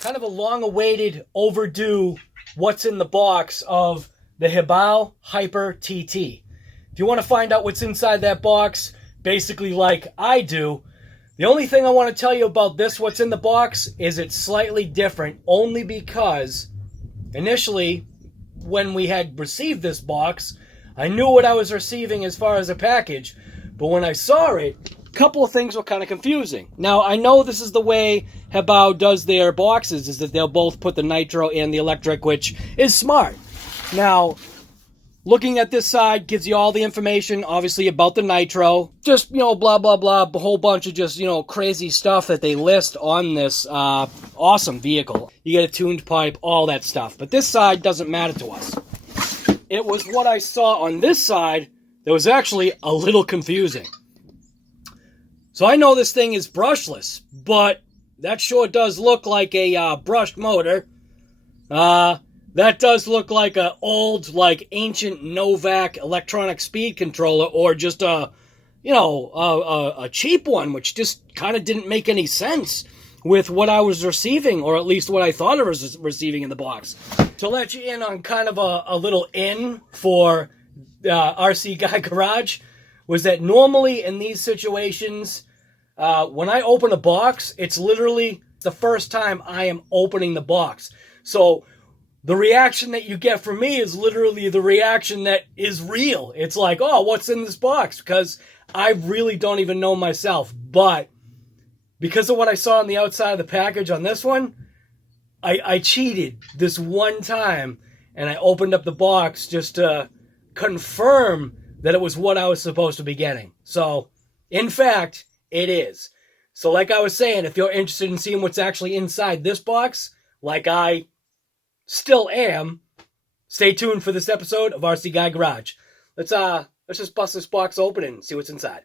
kind of a long-awaited, overdue what's in the box of the HoBao Hyper TT. If you want to find out what's inside that box, basically like I do, the only thing I want to tell you about this, what's in the box, is it's slightly different, only because initially, when we had received this box, I knew what I was receiving as far as a package, but when I saw it, a couple of things were kind of confusing. Now, I know this is the way HoBao does their boxes, is that they'll both put the nitro and the electric, which is smart. Now, looking at this side gives you all the information, obviously, about the nitro. Just, blah, blah, blah, a whole bunch of just, crazy stuff that they list on this awesome vehicle. You get a tuned pipe, all that stuff. But this side doesn't matter to us. It was what I saw on this side that was actually a little confusing. So I know this thing is brushless, but that sure does look like a brushed motor. That does look like an old, ancient Novak electronic speed controller, or just a cheap one, which just kind of didn't make any sense with what I was receiving, or at least what I thought I was receiving in the box. To let you in on kind of a little in for RC Guy Garage, was that normally in these situations, when I open a box, it's literally the first time I am opening the box. So the reaction that you get from me is literally the reaction that is real. It's like, oh, what's in this box? Because I really don't even know myself. But because of what I saw on the outside of the package on this one, I cheated this one time, and I opened up the box just to confirm that it was what I was supposed to be getting. So, in fact, it is. So like I was saying, if you're interested in seeing what's actually inside this box, like I still am, stay tuned for this episode of RC Guy Garage. Let's just bust this box open and see what's inside.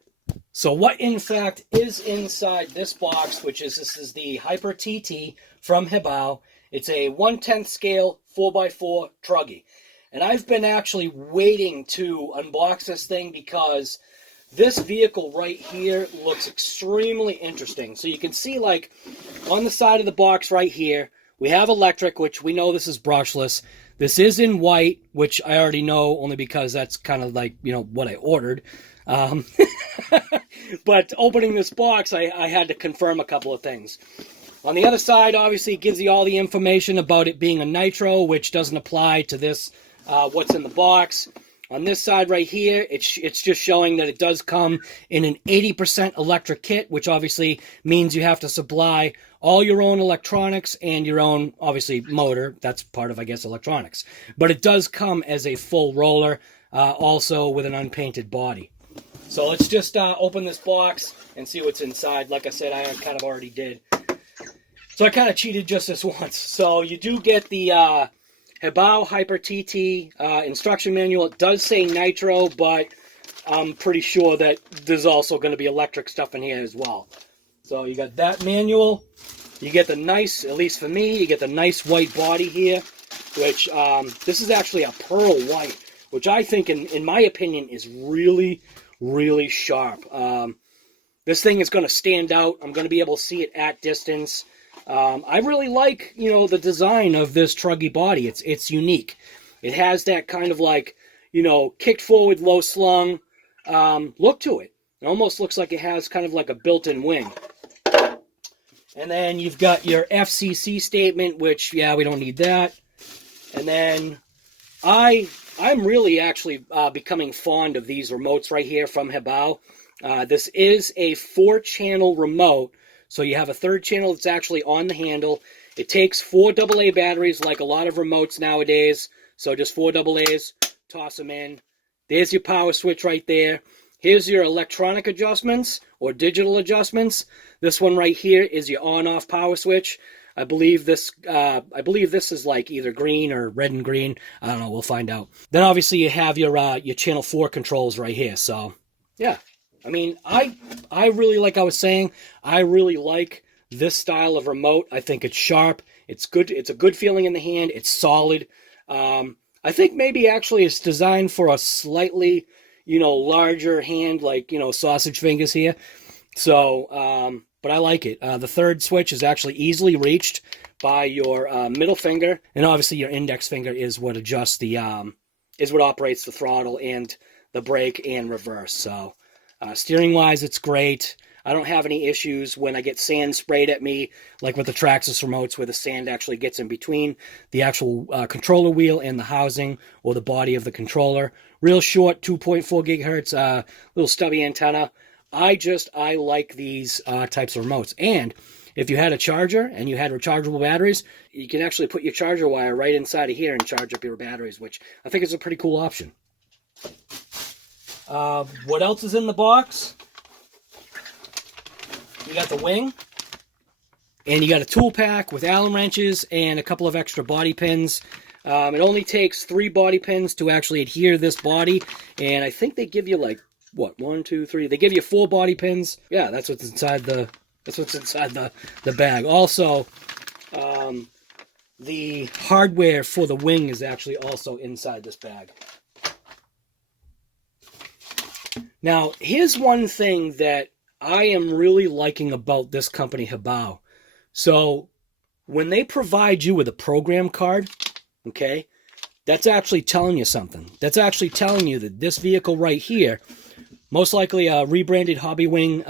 So what in fact is inside this box, this is the Hyper TT from HoBao. It's a 1/10 scale 4x4 truggy. And I've been actually waiting to unbox this thing because this vehicle right here looks extremely interesting. So you can see, on the side of the box right here, we have electric, which we know this is brushless. This is in white, which I already know only because that's kind of what I ordered. But opening this box, I had to confirm a couple of things. On the other side, obviously, it gives you all the information about it being a nitro, which doesn't apply to this, what's in the box. On this side right here, it's just showing that it does come in an 80% electric kit, which obviously means you have to supply all your own electronics and your own, obviously, motor. That's part of, I guess, electronics. But it does come as a full roller, also with an unpainted body. So let's just open this box and see what's inside. Like I said, I kind of already did. So I kind of cheated just this once. So you do get the HoBao Hyper TT instruction manual. It does say nitro, but I'm pretty sure that there's also going to be electric stuff in here as well. So you got that manual. You get the nice, at least for me, you get the nice white body here, which this is actually a pearl white, which I think, in my opinion, is really, really sharp. This thing is going to stand out. I'm going to be able to see it at distance. I really like, the design of this truggy body. It's unique. It has that kind of kicked forward, low slung look to it. It almost looks like it has kind of like a built-in wing. And then you've got your FCC statement, which, yeah, we don't need that. And then I'm really actually becoming fond of these remotes right here from HoBao. This is a 4-channel remote. So you have a third channel that's actually on the handle. It takes 4 AA batteries like a lot of remotes nowadays. So just 4 AA's, toss them in. There's your power switch right there. Here's your electronic adjustments or digital adjustments. This one right here is your on-off power switch. I believe this is either green or red and green. I don't know. We'll find out. Then obviously you have your channel 4 controls right here. So yeah. I mean, I really, like I was saying, I really like this style of remote. I think it's sharp. It's good. It's a good feeling in the hand. It's solid. I think maybe actually it's designed for a slightly, larger hand, sausage fingers here. So, but I like it. The third switch is actually easily reached by your middle finger, and obviously your index finger is what adjusts the is what operates the throttle and the brake and reverse. So steering wise, it's great. I don't have any issues when I get sand sprayed at me, like with the Traxxas remotes, where the sand actually gets in between the actual controller wheel and the housing or the body of the controller. Real short, 2.4 gigahertz, little stubby antenna. I like these types of remotes. And if you had a charger and you had rechargeable batteries, you can actually put your charger wire right inside of here and charge up your batteries, which I think is a pretty cool option. What else is in the box? You got the wing, and you got a tool pack with Allen wrenches and a couple of extra body pins. It only takes 3 body pins to actually adhere this body, and I think they give you like, what, 1, 2, 3? They give you 4 body pins. Yeah, that's what's inside the bag. Also, the hardware for the wing is actually also inside this bag. Now, here's one thing that I am really liking about this company, HoBao. So, when they provide you with a program card, okay, that's actually telling you something. That's actually telling you that this vehicle right here, most likely a rebranded Hobbywing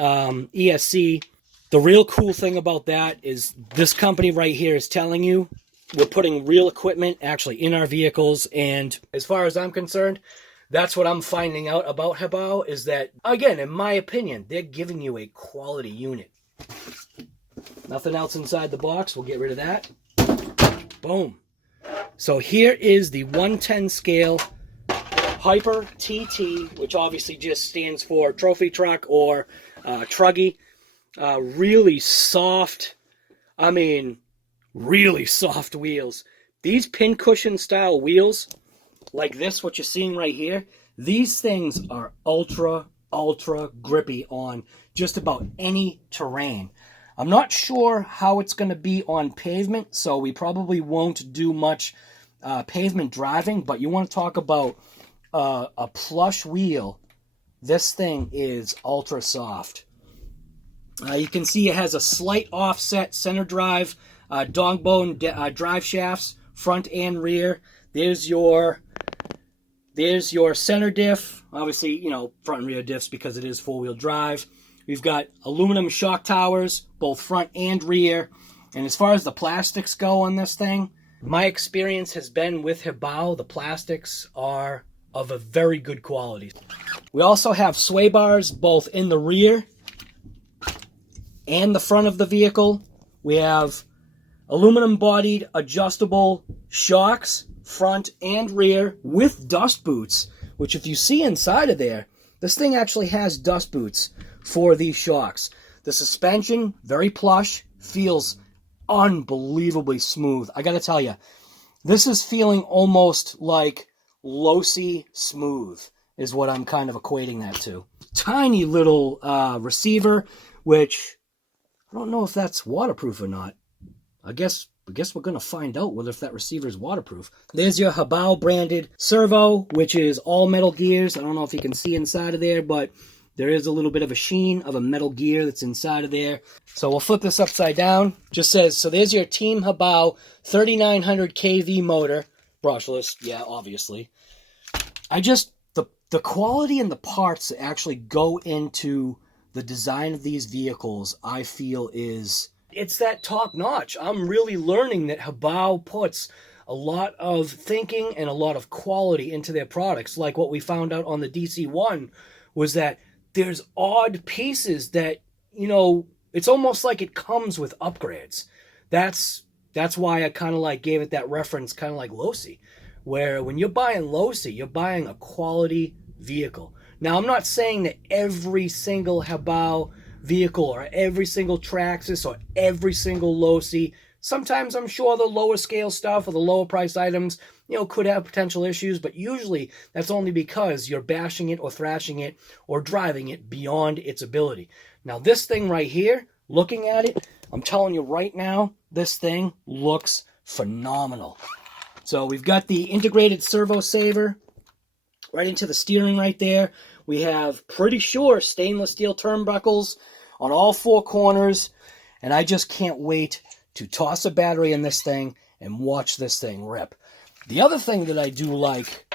ESC. The real cool thing about that is this company right here is telling you we're putting real equipment actually in our vehicles. And as far as I'm concerned, that's what I'm finding out about HoBao, is that, again, in my opinion, they're giving you a quality unit. Nothing else inside the box. We'll get rid of that. Boom. So here is the 110 scale Hyper TT, which obviously just stands for trophy truck or truggy. Really soft, really soft wheels. These pincushion style wheels, like this, what you're seeing right here, these things are ultra grippy on just about any terrain. I'm not sure how it's going to be on pavement, so we probably won't do much pavement driving, but you want to talk about a plush wheel. This thing is ultra soft. You can see it has a slight offset center drive, dog bone drive shafts, front and rear. There's your center diff. Obviously, you know, front and rear diffs because it is four-wheel drive. We've got aluminum shock towers, both front and rear. And as far as the plastics go on this thing, my experience has been with HoBao, the plastics are of a very good quality. We also have sway bars both in the rear and the front of the vehicle. We have aluminum-bodied adjustable shocks, front and rear, with dust boots, which if you see inside of there, this thing actually has dust boots for these shocks. The suspension, very plush, feels unbelievably smooth. I gotta tell you, this is feeling almost like LOSI smooth, is what I'm kind of equating that to. Tiny little receiver, which I don't know if that's waterproof or not. I guess we're going to find out whether if that receiver is waterproof. There's your HoBao branded servo, which is all metal gears. I don't know if you can see inside of there, but there is a little bit of a sheen of a metal gear that's inside of there. So we'll flip this upside down. Just says, so there's your Team HoBao 3900 kV motor. Brushless, yeah, obviously. The quality and the parts that actually go into the design of these vehicles, I feel it's that top notch. I'm really learning that HoBao puts a lot of thinking and a lot of quality into their products. Like what we found out on the DC-1 was that there's odd pieces that, you know, it's almost like it comes with upgrades. That's why I kind of like gave it that reference, kind of like LOSI, where when you're buying LOSI, you're buying a quality vehicle. Now, I'm not saying that every single HoBao vehicle or every single Traxxas or every single LOSI, sometimes I'm sure the lower scale stuff or the lower price items, you know, could have potential issues, but usually that's only because you're bashing it or thrashing it or driving it beyond its ability. Now, this thing right here, looking at it, I'm telling you right now, this thing looks phenomenal. So we've got the integrated servo saver right into the steering right there. We have, pretty sure, stainless steel turnbuckles on all four corners, and I just can't wait to toss a battery in this thing and watch this thing rip. The other thing that I do like,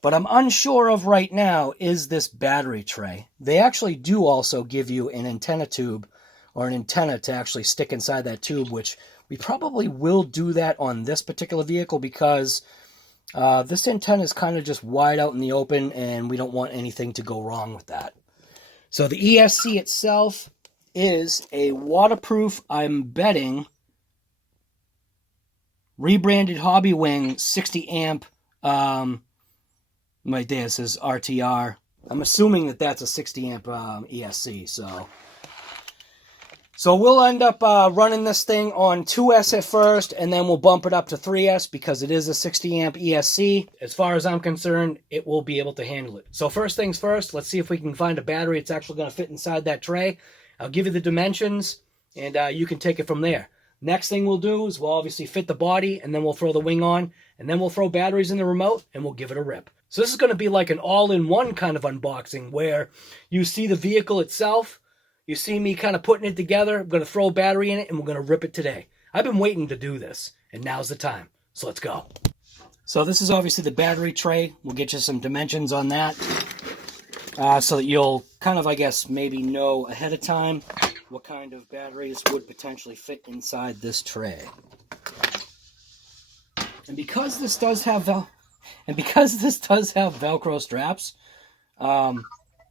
but I'm unsure of right now, is this battery tray. They actually do also give you an antenna tube or an antenna to actually stick inside that tube, which we probably will do that on this particular vehicle because this antenna is kind of just wide out in the open and we don't want anything to go wrong with that. So the ESC itself is a waterproof, I'm betting, rebranded Hobbywing 60 amp, right there it says RTR. I'm assuming that that's a 60 amp ESC, so we'll end up running this thing on 2S at first, and then we'll bump it up to 3S because it is a 60 amp ESC. As far as I'm concerned, it will be able to handle it. So first things first, let's see if we can find a battery that's actually going to fit inside that tray. I'll give you the dimensions, and you can take it from there. Next thing we'll do is we'll obviously fit the body, and then we'll throw the wing on, and then we'll throw batteries in the remote, and we'll give it a rip. So this is going to be like an all-in-one kind of unboxing where you see the vehicle itself, you see me kind of putting it together. I'm going to throw a battery in it, and we're going to rip it today. I've been waiting to do this, and now's the time. So let's go. So this is obviously the battery tray. We'll get you some dimensions on that so that you'll kind of, I guess, maybe know ahead of time what kind of batteries would potentially fit inside this tray. And because this does have Velcro straps,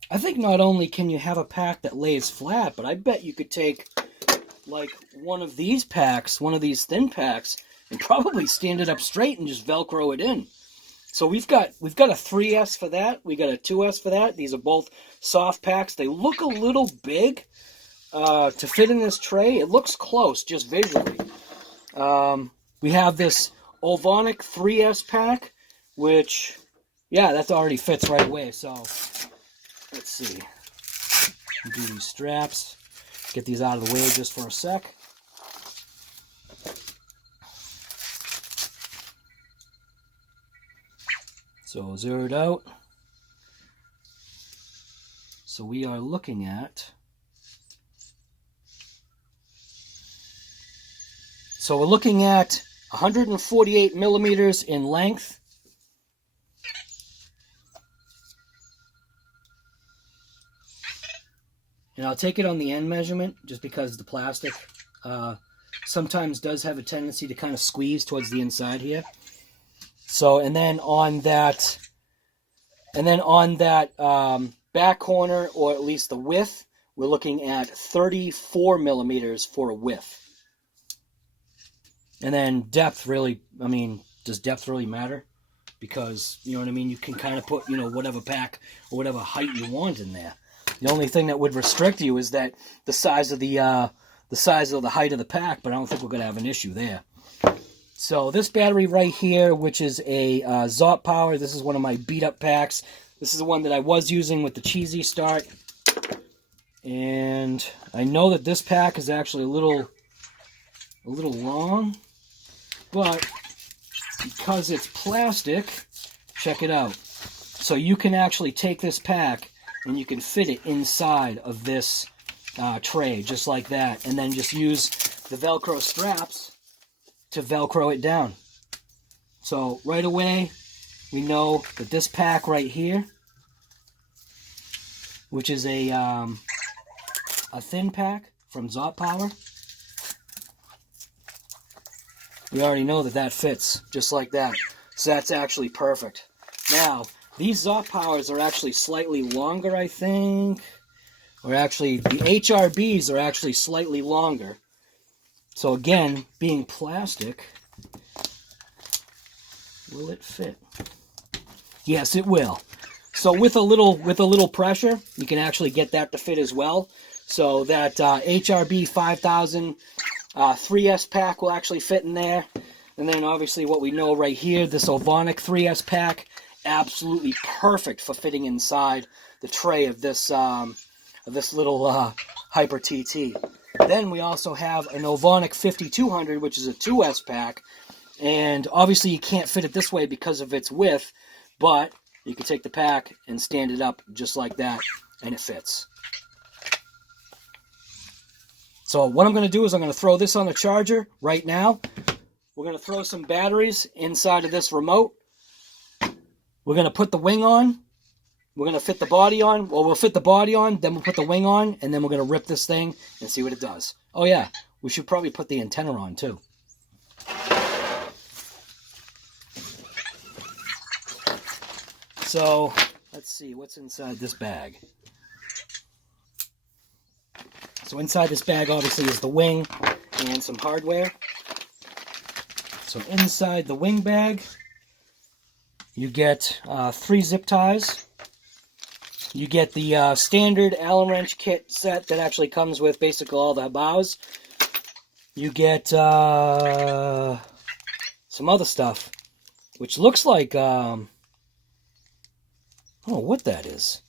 I think not only can you have a pack that lays flat, but I bet you could take like one of these packs, one of these thin packs, and probably stand it up straight and just Velcro it in. So we've got a 3S for that. We got a 2S for that. These are both soft packs. They look a little big to fit in this tray. It looks close just visually. We have this Ovonic 3S pack, which, yeah, that already fits right away. So let's see. Do these straps. Get these out of the way just for a sec. So zeroed out. So we are looking at. So we're looking at 148 millimeters in length. And I'll take it on the end measurement just because the plastic sometimes does have a tendency to kind of squeeze towards the inside here. So, and then on that back corner, or at least the width, we're looking at 34 millimeters for a width. And then depth really, I mean, does depth really matter? Because, you know what I mean, you can kind of put, you know, whatever pack or whatever height you want in there. The only thing that would restrict you is that the size of the height of the pack, but I don't think we're going to have an issue there. So this battery right here, which is a Zop Power, this is one of my beat-up packs. This is the one that I was using with the cheesy start. And I know that this pack is actually a little long, but because it's plastic, check it out. So you can actually take this pack and you can fit it inside of this tray, just like that, and then just use the Velcro straps to Velcro it down. So right away, we know that this pack right here, which is a thin pack from Zop Power, we already know that that fits just like that. So that's actually perfect. Now, these Zop Powers are actually slightly longer, I think. Or actually, the HRBs are actually slightly longer. So again, being plastic, will it fit? Yes, it will. So with a little pressure, you can actually get that to fit as well. So that HRB 5000 3S pack will actually fit in there. And then obviously what we know right here, this Ovonic 3S pack, absolutely perfect for fitting inside the tray of this little Hyper TT. Then we also have an Ovonic 5200, which is a 2S pack, and obviously you can't fit it this way because of its width, but you can take the pack and stand it up just like that, and it fits. So what I'm going to do is I'm going to throw this on the charger right now. We're going to throw some batteries inside of this remote. We're going to put the wing on. We're going to fit the body on. Well, we'll fit the body on, then we'll put the wing on, and then we're going to rip this thing and see what it does. Oh yeah, we should probably put the antenna on too. So, let's see what's inside this bag. So inside this bag obviously is the wing and some hardware. So inside the wing bag, you get 3 zip ties. You get the standard Allen wrench kit set that actually comes with basically all the HoBaos. You get some other stuff, which looks like, I don't know what that is.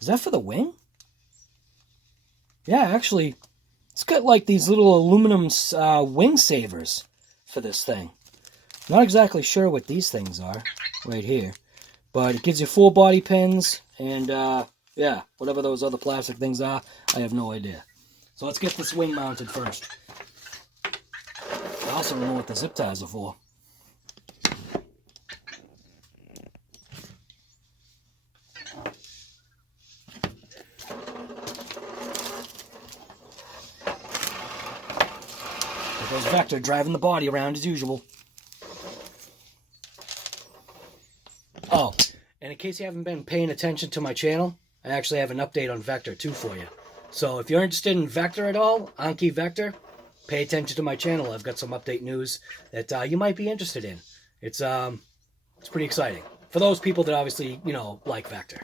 Is that for the wing? Yeah, actually, it's got like these little aluminum wing savers for this thing. Not exactly sure what these things are right here, but it gives you 4 body pins and yeah, whatever those other plastic things are, I have no idea. So let's get this wing mounted first. I also don't know what the zip ties are for. There goes Vector driving the body around as usual. Oh, and in case you haven't been paying attention to my channel, I actually have an update on Vector too for you. So if you're interested in Vector at all, Anki VECTOR, pay attention to my channel. I've got some update news that you might be interested in. It's pretty exciting for those people that obviously, you know, like Vector.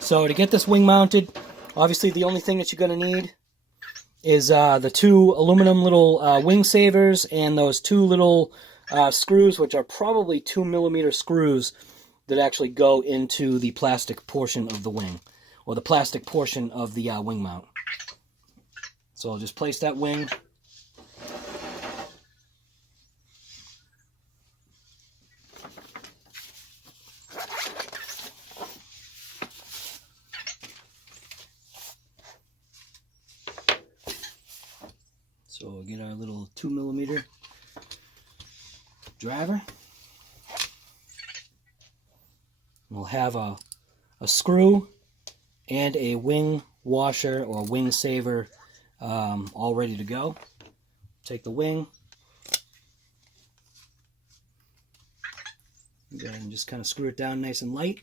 So to get this wing mounted, obviously the only thing that you're going to need is the 2 aluminum little wing savers and those 2 little screws, which are probably 2mm screws that actually go into the plastic portion of the wing, or the plastic portion of the wing mount. So I'll just place that wing. So we'll get our little 2mm driver. We'll have a screw and a wing washer or wing saver all ready to go. Take the wing. Go ahead and just kind of screw it down nice and light.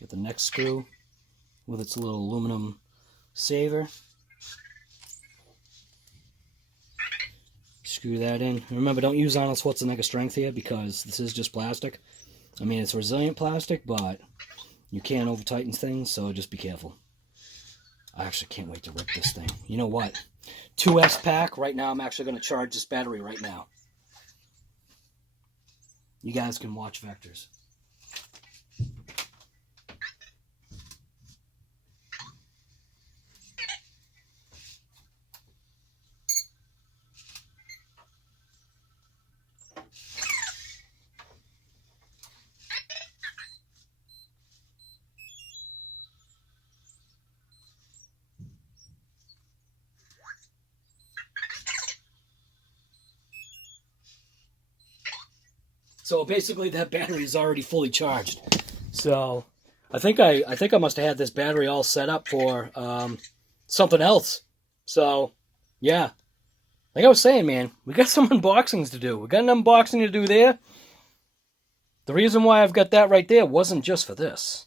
Get the next screw with its little aluminum saver. Screw that in. Remember, don't use Arnold Schwarzenegger strength here because this is just plastic. I mean, it's resilient plastic, but you can over-tighten things, so just be careful. I actually can't wait to rip this thing. You know what? 2S pack. Right now, I'm actually going to charge this battery right now. You guys can watch Vectors. So basically that battery is already fully charged. So I think I must have had this battery all set up for something else. So yeah, like I was saying, man, we got some unboxings to do. We got an unboxing to do there. The reason why I've got that right there wasn't just for this.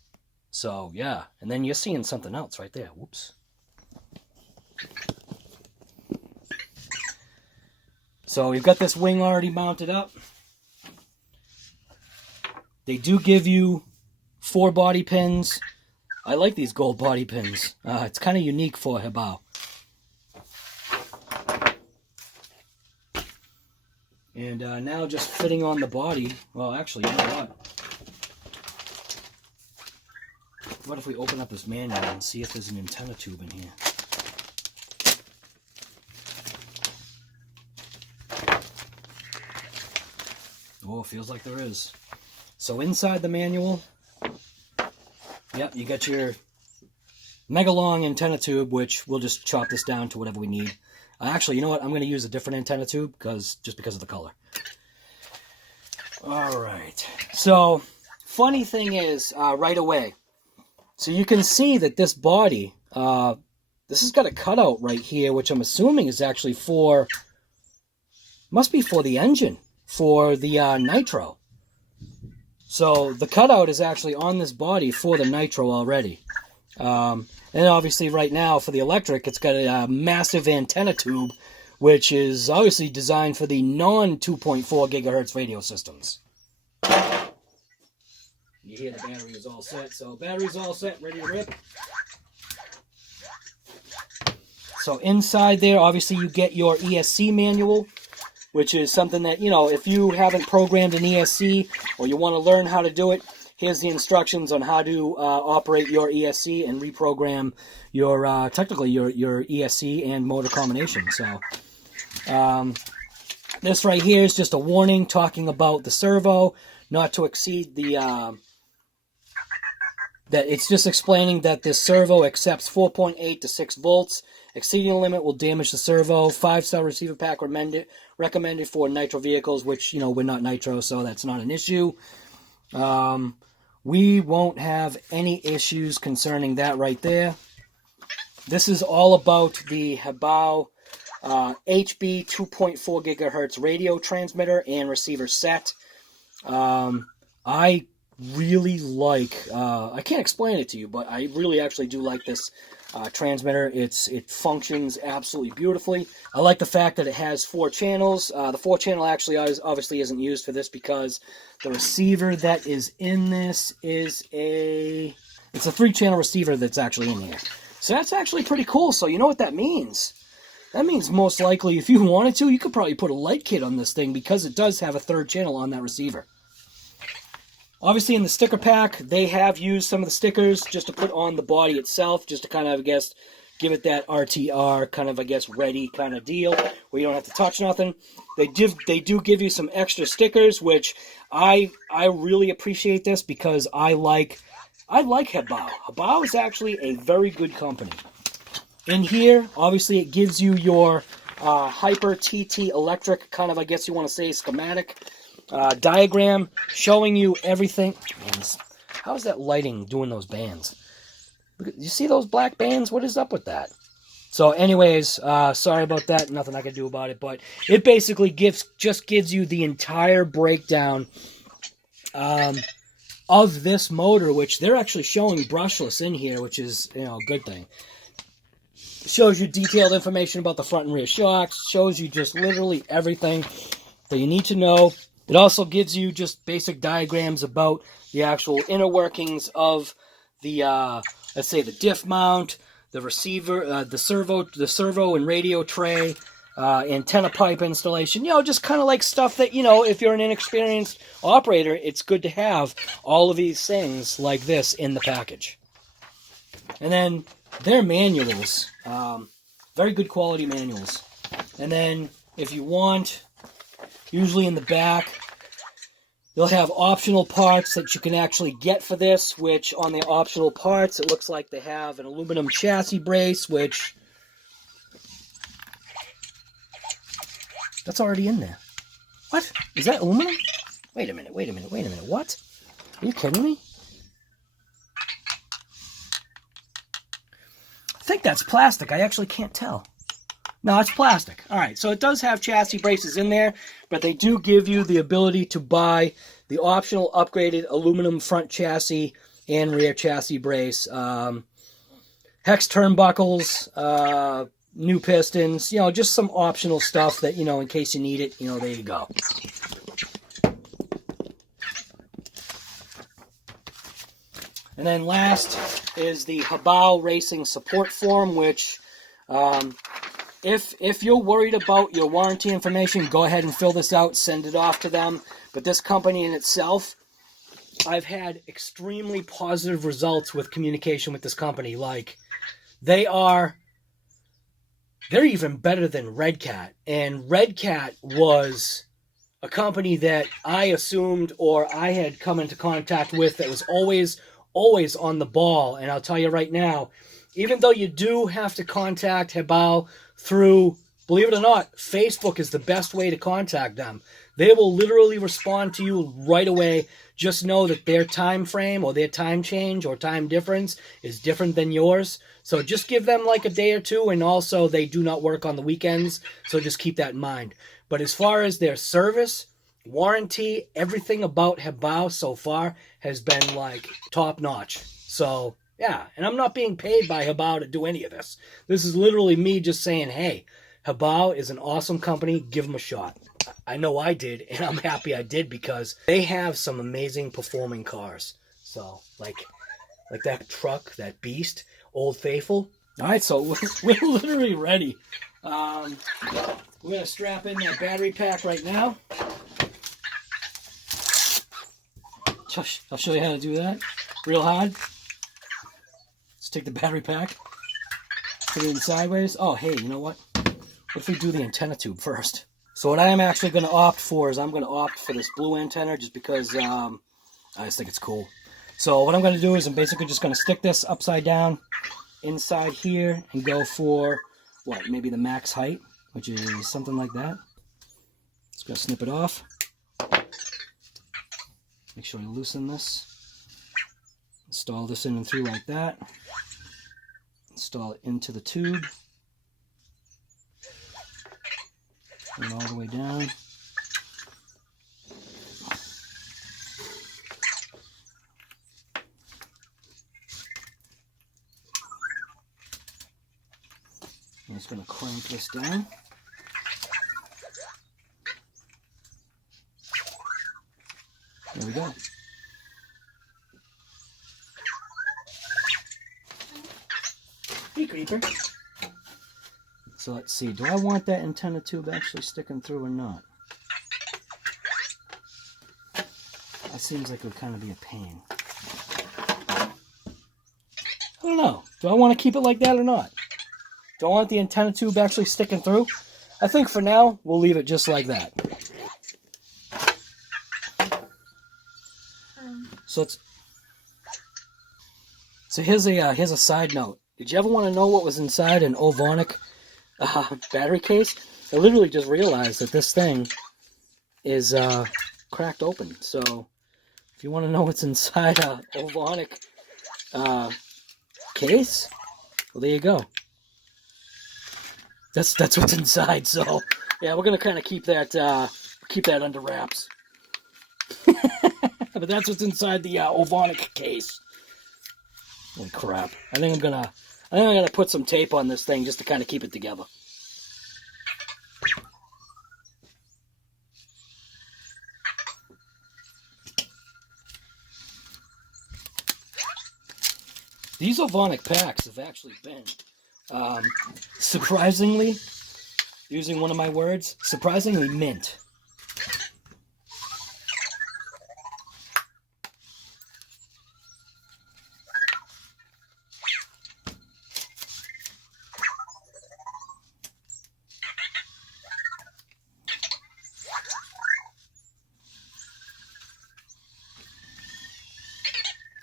So yeah, and then you're seeing something else right there. Whoops. So we've got this wing already mounted up. They do give you 4 body pins. I like these gold body pins. It's kind of unique for HoBao. And And now just fitting on the body. Well, actually, you know what? What if we open up this manual and see if there's an antenna tube in here? Oh, feels like there is. So inside the manual, yep, you got your mega long antenna tube, which we'll just chop this down to whatever we need. Actually, you know what? I'm going to use a different antenna tube just because of the color. All right. So, funny thing is, right away, so you can see that this body, this has got a cutout right here, which I'm assuming is actually must be for the engine, for the nitro. So the cutout is actually on this body for the nitro already. And obviously right now for the electric, it's got a massive antenna tube, which is obviously designed for the non-2.4 gigahertz radio systems. You hear the battery is all set, so battery's all set, ready to rip. So inside there, obviously you get your ESC manual, which is something that, you know, if you haven't programmed an ESC or you want to learn how to do it, here's the instructions on how to operate your ESC and reprogram your, technically, your ESC and motor combination. So this right here is just a warning talking about the servo, not to exceed the... that it's just explaining that this servo accepts 4.8 to 6 volts. Exceeding the limit will damage the servo. 5-cell receiver pack recommended for nitro vehicles, which, you know, we're not nitro, so that's not an issue. We won't have any issues concerning that right there. This is all about the HoBao HB 2.4 gigahertz radio transmitter and receiver set. I really like, I can't explain it to you, but I really actually do like this transmitter. It functions absolutely beautifully. I like the fact that it has 4 channels. The 4 channel actually obviously isn't used for this because the receiver that is in this is it's a 3-channel receiver that's actually in here. So that's actually pretty cool. So you know what that means? That means most likely if you wanted to, you could probably put a light kit on this thing because it does have a 3rd channel on that receiver. Obviously, in the sticker pack, they have used some of the stickers just to put on the body itself, just to kind of, I guess, give it that RTR kind of, I guess, ready kind of deal, where you don't have to touch nothing. They do give you some extra stickers, which I really appreciate this because I like HoBao. HoBao is actually a very good company. In here, obviously, it gives you your Hyper TT electric, kind of, I guess you want to say, schematic. Diagram showing you everything. Man, how's that lighting doing those bands? Look, you see those black bands? What is up with that? So anyways, sorry about that. Nothing I can do about it. But it basically just gives you the entire breakdown of this motor, which they're actually showing brushless in here, which is, you know, a good thing. Shows you detailed information about the front and rear shocks. Shows you just literally everything that you need to know. It also gives you just basic diagrams about the actual inner workings of the, let's say, the diff mount, the receiver, the servo and radio tray, antenna pipe installation. You know, just kind of like stuff that, you know, if you're an inexperienced operator, it's good to have all of these things like this in the package. And then their manuals, very good quality manuals. And then if you want... Usually in the back, you'll have optional parts that you can actually get for this, which on the optional parts, it looks like they have an aluminum chassis brace, which... That's already in there. What? Is that aluminum? Wait a minute, what? Are you kidding me? I think that's plastic. I actually can't tell. No, it's plastic. All right, so it does have chassis braces in there, but they do give you the ability to buy the optional upgraded aluminum front chassis and rear chassis brace, hex turnbuckles, new pistons, you know, just some optional stuff that, you know, in case you need it, you know, there you go. And then last is the HoBao Racing Support Form, which... if you're worried about your warranty information, go ahead and fill this out, send it off to them. But this company in itself, I've had extremely positive results with communication with this company. Like, they're even better than Redcat. And Redcat was a company that I assumed, or I had come into contact with, that was always on the ball. And I'll tell you right now, even though you do have to contact HoBao through, believe it or not, Facebook is the best way to contact them. They will literally respond to you right away. Just know that their time frame or their time change or time difference is different than yours. So just give them like a day or two, and also they do not work on the weekends, so just keep that in mind. But as far as their service, warranty, everything about HoBao so far has been like top notch. So yeah, and I'm not being paid by HoBao to do any of this. This is literally me just saying, hey, HoBao is an awesome company, give them a shot. I know I did, and I'm happy I did, because they have some amazing performing cars. So, like that truck, that beast, Old Faithful. All right, so we're literally ready. We're going to strap in that battery pack right now. I'll show you how to do that real hard. Let's take the battery pack, put it in sideways. Oh, hey, you know what? What if we do the antenna tube first? So what I am actually going to opt for is I'm going to opt for this blue antenna, just because I just think it's cool. So what I'm going to do is I'm basically just going to stick this upside down inside here and go for, what, maybe the max height, which is something like that. Just going to snip it off. Make sure you loosen this. Install this in and through like that. Install it into the tube. And all the way down. I'm just going to clamp this down. There we go. Hey, creeper. So let's see, do I want that antenna tube actually sticking through or not? That seems like it would kind of be a pain. I don't know. Do I want to keep it like that or not? Do I want the antenna tube actually sticking through? I think for now, we'll leave it just like that. So here's a side note. Did you ever want to know what was inside an Ovonic battery case? I literally just realized that this thing is cracked open. So if you want to know what's inside a Ovonic case, well, there you go. That's what's inside. So yeah, we're gonna kind of keep that under wraps. But that's what's inside the Ovonic case. Oh crap! I think I'm gonna put some tape on this thing just to kind of keep it together. These Ovonic packs have actually been surprisingly, using one of my words, surprisingly mint.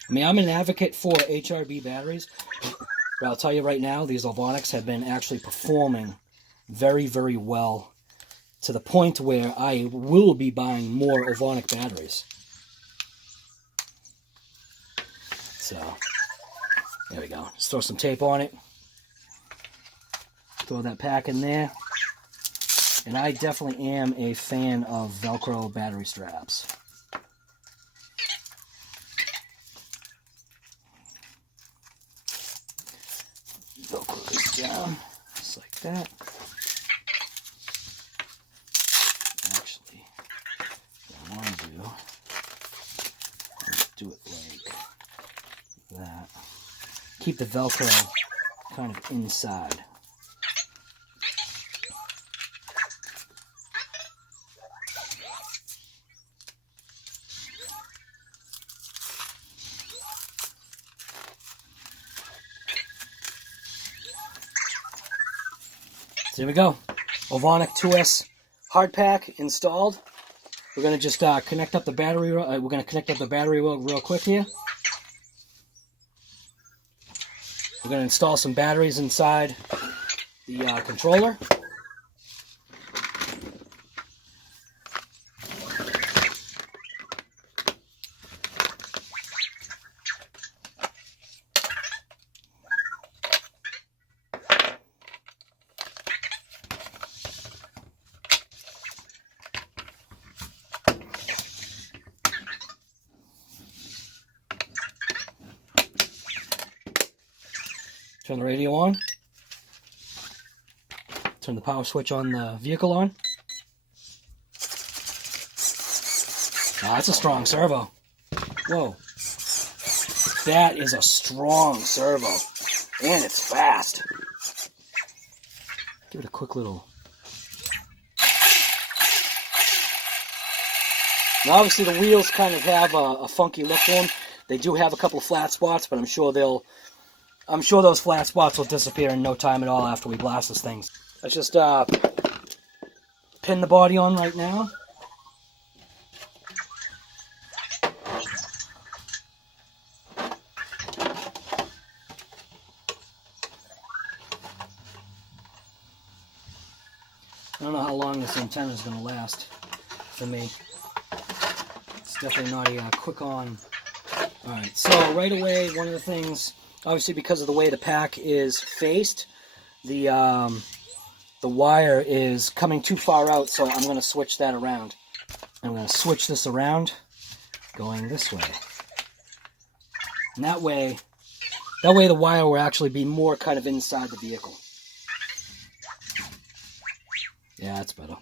I mean, I'm an advocate for HRB batteries, but I'll tell you right now, these Ovonics have been actually performing very, very well, to the point where I will be buying more Ovonic batteries. So, there we go. Just throw some tape on it. Throw that pack in there. And I definitely am a fan of Velcro battery straps. Velcro this down, just like that. Actually, what I want to do is do it like that. Keep the Velcro kind of inside. So here we go. Ovonic 2S hard pack installed. We're gonna just connect up the battery. We're gonna connect up the battery real quick here. We're gonna install some batteries inside the controller. Turn the radio on. Turn the power switch on the vehicle on. Oh, that's a strong servo. Whoa. That is a strong servo. And it's fast. Give it a quick little... Now obviously the wheels kind of have a funky look to them. They do have a couple of flat spots, but I'm sure those flat spots will disappear in no time at all after we blast this thing. Let's just pin the body on right now. I don't know how long this antenna is going to last for me. It's definitely not a quick on. Alright, so right away, one of the things, obviously because of the way the pack is faced, the wire is coming too far out, so I'm going to switch that around. I'm going to switch this around, going this way. And that way the wire will actually be more kind of inside the vehicle. Yeah, that's better.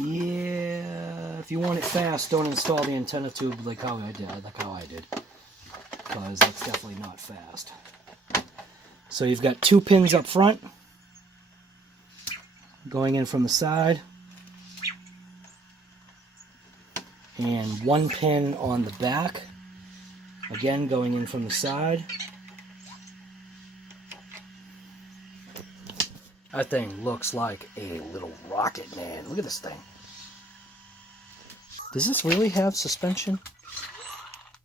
Yeah, if you want it fast, don't install the antenna tube like how I did, because that's definitely not fast. So you've got 2 pins up front, going in from the side, and 1 pin on the back, again going in from the side. That thing looks like a little rocket, man. Look at this thing. Does this really have suspension?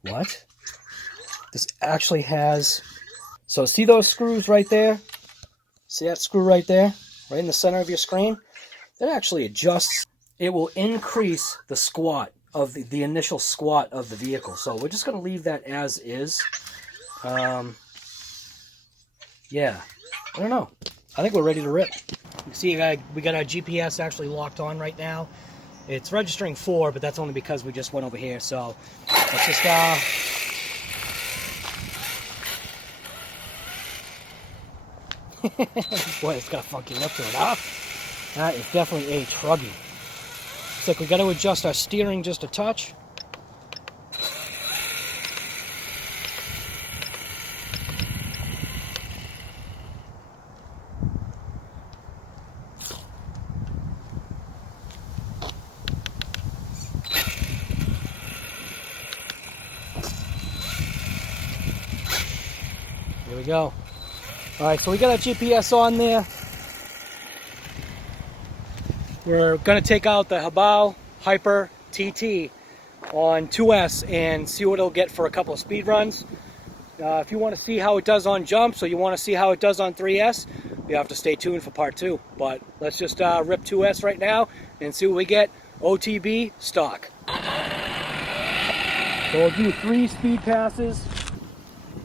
What? This actually has... So see those screws right there? See that screw right there? Right in the center of your screen? That actually adjusts. It will increase the squat of the initial squat of the vehicle. So we're just going to leave that as is. Yeah. I don't know. I think we're ready to rip. You see, we got our GPS actually locked on right now. It's registering 4, but that's only because we just went over here. So let's just boy, it's got a funky look to it, huh? That is definitely a truggy. Looks like we got to adjust our steering just a touch. There we go. Alright, so we got our GPS on there. We're going to take out the HoBao Hyper TT on 2S and see what it'll get for a couple of speed runs. If you want to see how it does on jumps or you want to see how it does on 3S, you have to stay tuned for part 2. But let's just rip 2S right now and see what we get. OTB stock. So we'll do 3 speed passes.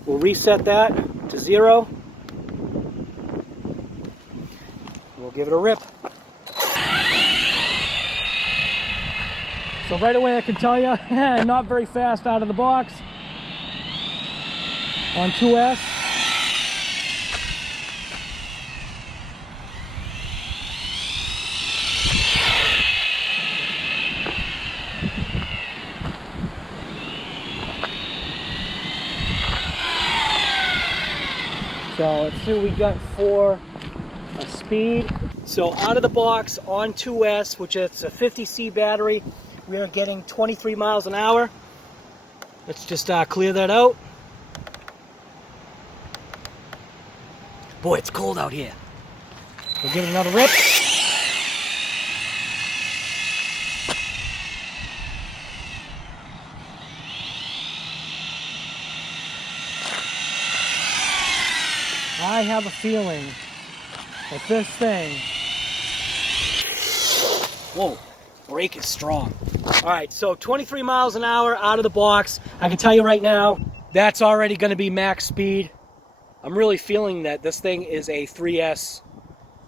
We'll reset that to 0. We'll give it a rip. So right away I can tell you, not very fast out of the box on 2S. So let's see what we got for a speed. So out of the box on 2S, which is a 50C battery, we are getting 23 miles an hour. Let's just clear that out. Boy, it's cold out here. We'll give it another rip. I have a feeling that this thing, whoa, brake is strong. All right, so 23 miles an hour out of the box. I can tell you right now, that's already going to be max speed. I'm really feeling that this thing is a 3S.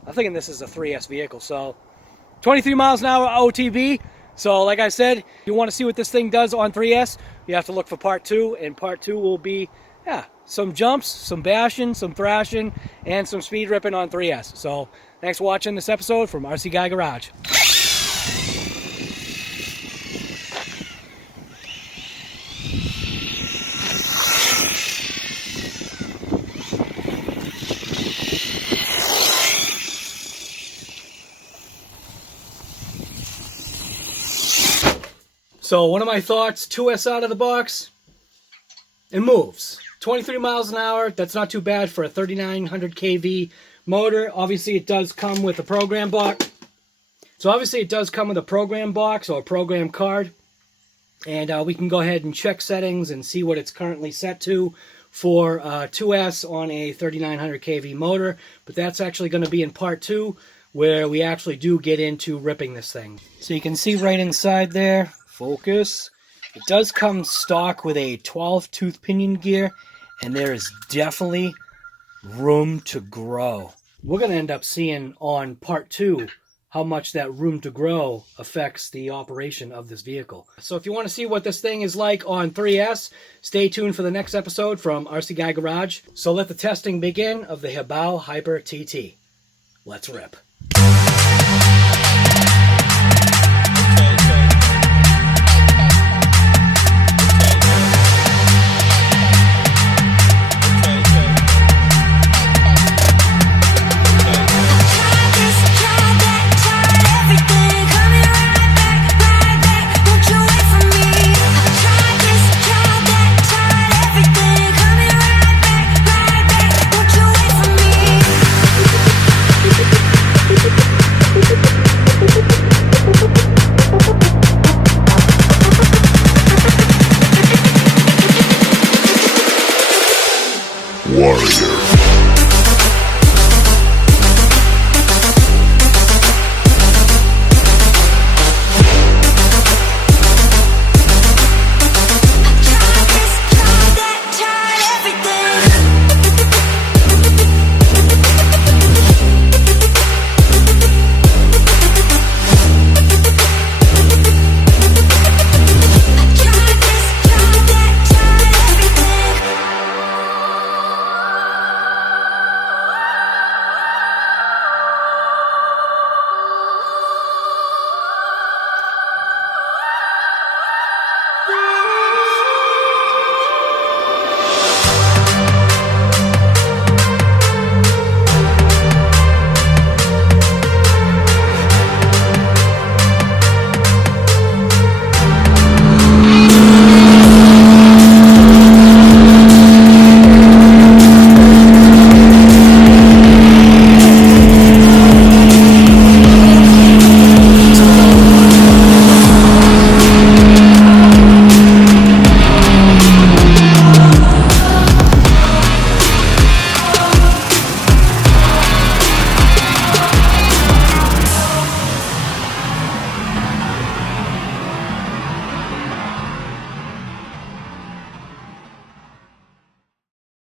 I'm thinking this is a 3S vehicle. So 23 miles an hour OTB. So like I said, if you want to see what this thing does on 3S, you have to look for part 2. And part 2 will be, yeah, some jumps, some bashing, some thrashing, and some speed ripping on 3S. So thanks for watching this episode from RC Guy Garage. So one of my thoughts, 2S out of the box, it moves. 23 miles an hour, that's not too bad for a 3900 kV motor. Obviously it does come with a program box. So obviously it does come with a program box or a program card. And we can go ahead and check settings and see what it's currently set to for 2S on a 3900 kV motor. But that's actually going to be in part 2 where we actually do get into ripping this thing. So you can see right inside there, focus. It does come stock with a 12-tooth pinion gear, and there is definitely room to grow. We're going to end up seeing on part 2 how much that room to grow affects the operation of this vehicle. So if you want to see what this thing is like on 3S, stay tuned for the next episode from RC Guy Garage. So let the testing begin of the HoBao Hyper TT. Let's rip.